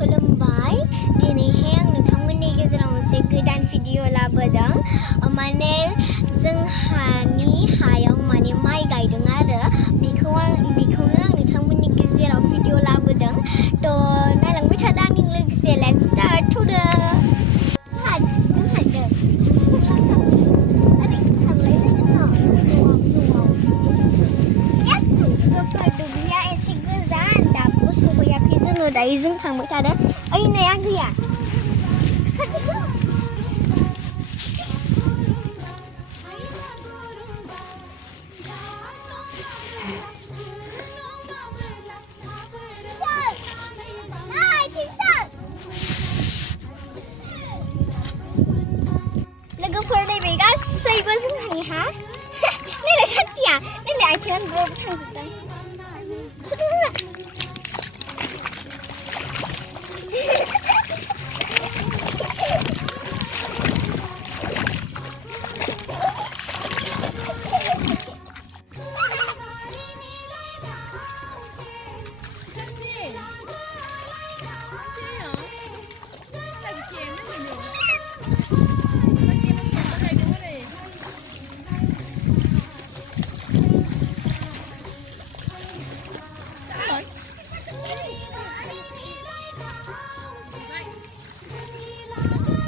खुलुमबाय दिनैहाय आं नोंथांमोननि गेजेराव मोनसे गोदान भिडिअ लाबोदों माने जोंहानि हायाव माने माइ गायदों आरो बेखौनो आं नोंथांमोननि गेजेराव भिडिअ लाबोदों थ' नायलांबाय थादो आंनि लोगोसे लेट्स स्टार्ट थौदो दुब्लिया एसे गोजान दाबो सहैयाखै जोङो दायो जों थांबाय थादों ओइ नै आगैया लोगोफोर नैबे गासैबो जोंहानि हा नैलाय सान्थिया नैलाय आथिङानो ग्रोब थांजोबदों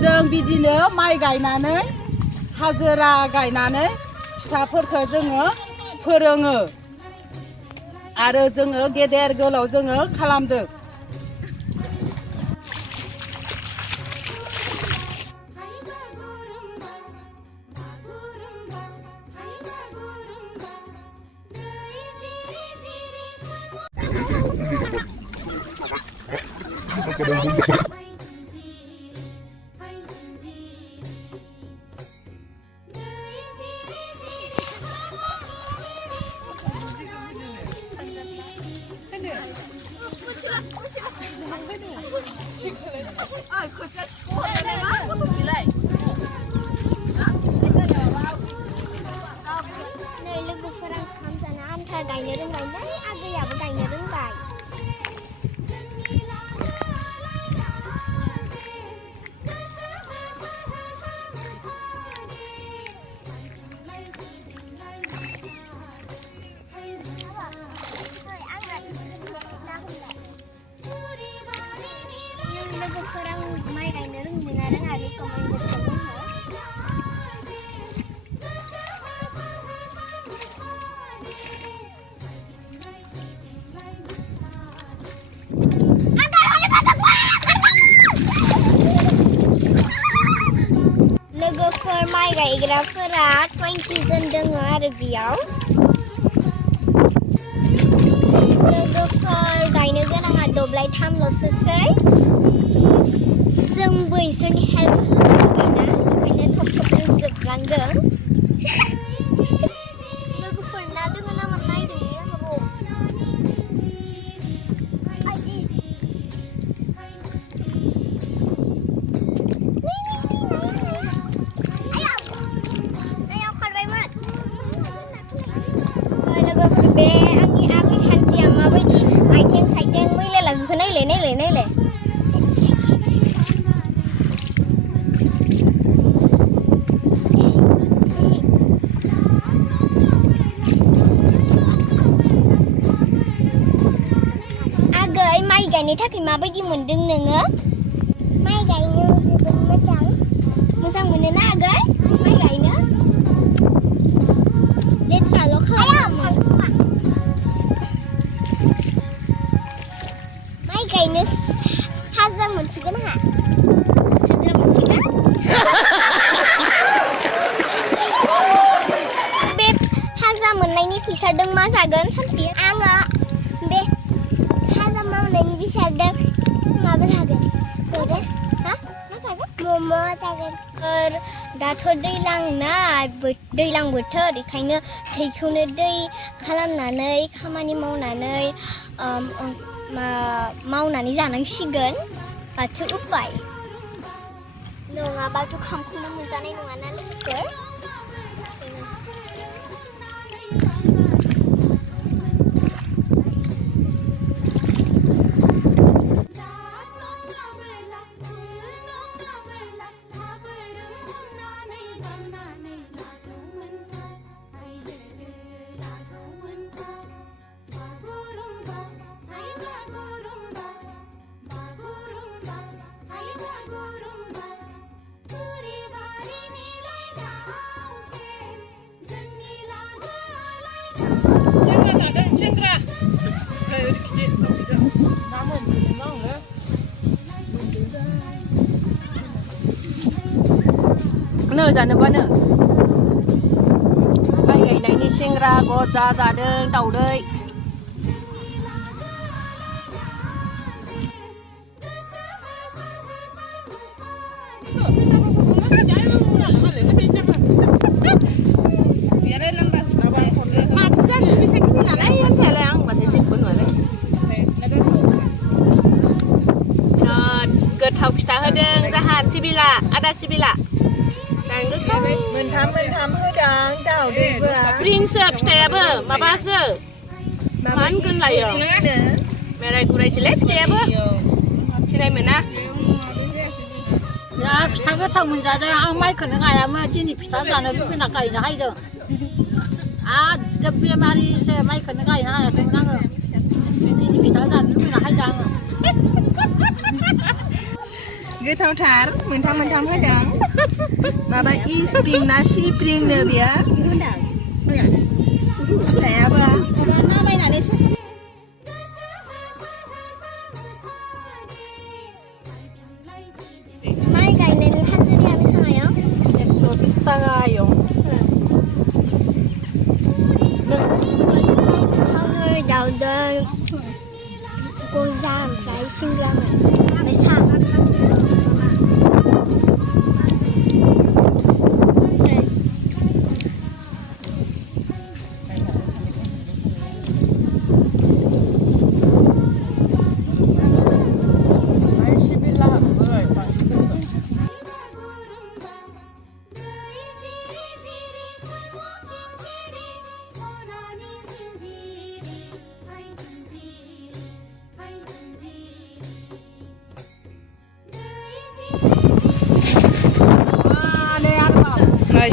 जों बिदिनो माइ गायनानै हाजिरा गायनानै फिसाफोरखौ जोङो फोरोङो आरो जोङो गेदेर गोलाव जोङो खालामदों लोगोफोरा ओंखाम जाना आमथा गायनो रोंबाय आगैयाबो गायनो रोंबाय लोगोफोरा माइ गायनो रोंदोंना रोङाखै कमेन्ट बक्सआव लोगोफोर माइ गायग्राफोरा 20 जन दङ आरो बेयाव लोगोफोर गायनो गोनाङा दब्लायथामल'सै जोंबो इसोरनि हेल्प खालामबायना ओंखायनो थब जोबलांदों लोगोफोर ना दोङो नामा नायदोंलै आङो लोगोफोर बे आंनि आगै सान्थिया माबायदि आइथें साइथें मैला लाजोबखो नायलाय आगै माइ गायनो थाखाय माबायदि मोनदों नोङो माइ गायनो जोबोद मोजां मोनोना आगै माइ गायनो लेथ्राल' खालामो माइ गायनो हाजिरा मोनसिगोन आंहा हाजिरा मोनसिगोन बे हाजिरा मोननायनि फैसाजों मा जागोन सान्थि आङो बे हाजिरा मावनायनि फैसाजों माबा जागोन मा जागोन मम' जागोन दाथ' दैज्लां बोथोर बेखायनो थैखौनो दै खालामनानै खामानि मावनानै जानांसिगोन माथो उपाय नङाबाथ' खामखौनो मोनजानाय नङाना लोगोफोर Singkra. Kayak kecil. Namun mau le. Nơ ra nữa bác nữa. Mai gầy này như Singkra có giá đơn đầu đây. Gật học ta hơi đơn ra hạt Sibila, ada Sibila. Đang rất tốt. Mình thăm hơi đàn tao đi vừa. Spring syrup saya apa? Mama se. Man kun lah yo. Mereka kurai cilet saya apa? Cilai mana? 야, 비슷하게 타면 자자 악마이크 내가 야면 진이 비슷하지 않아 그게 나가 있나 하이도. 아, 저비에 말이 제 마이크 내가 있나 하야 그러나 진이 비슷하지 않아 그게 나 하이도. Gue tahu tar, mình thăm hơi đàn. Mà bà y spring na si spring nè bia. Saya apa? Nama ini ada. 마이 가이드는 하즈리 하면서요. 120 처음을 나오던 고장 cái sinh ra cái sạc Này